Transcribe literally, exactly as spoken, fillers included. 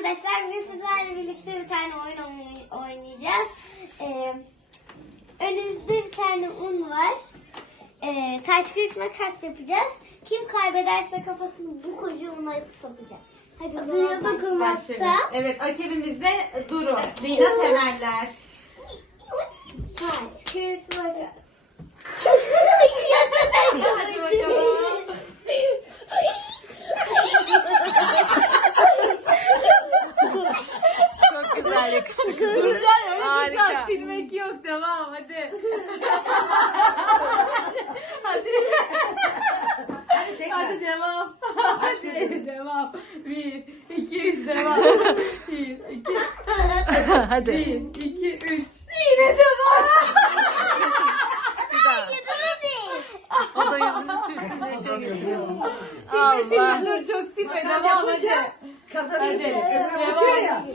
arkadaşlar, bugün sizlerle birlikte bir tane oyun oynay- oynayacağız. Ee, önümüzde bir tane un var. Ee, taş kağıt makas yapacağız. Kim kaybederse kafasını bu koca una sokacak. Hadi o zaman dokunmakta. Evet, akabimizde Duru, Lina Severler. Taş kağıt makas. Hadi bakalım. Çok güzel yakıştı kızım. Duracaksın, öyle Harika. duracaksın. Silmek yok, devam hadi. hadi. Hadi devam. Hadi devam. Bir, iki, üç devam. Bir, iki, Hadi. bir, iki, üç. Yine devam. Bir daha. O da yüzünü sürsün neşe getirsin. Silme silme Allah. dur çok silme devam hadi. Kazanınca Hadi. Emre Devam. bakıyor ya.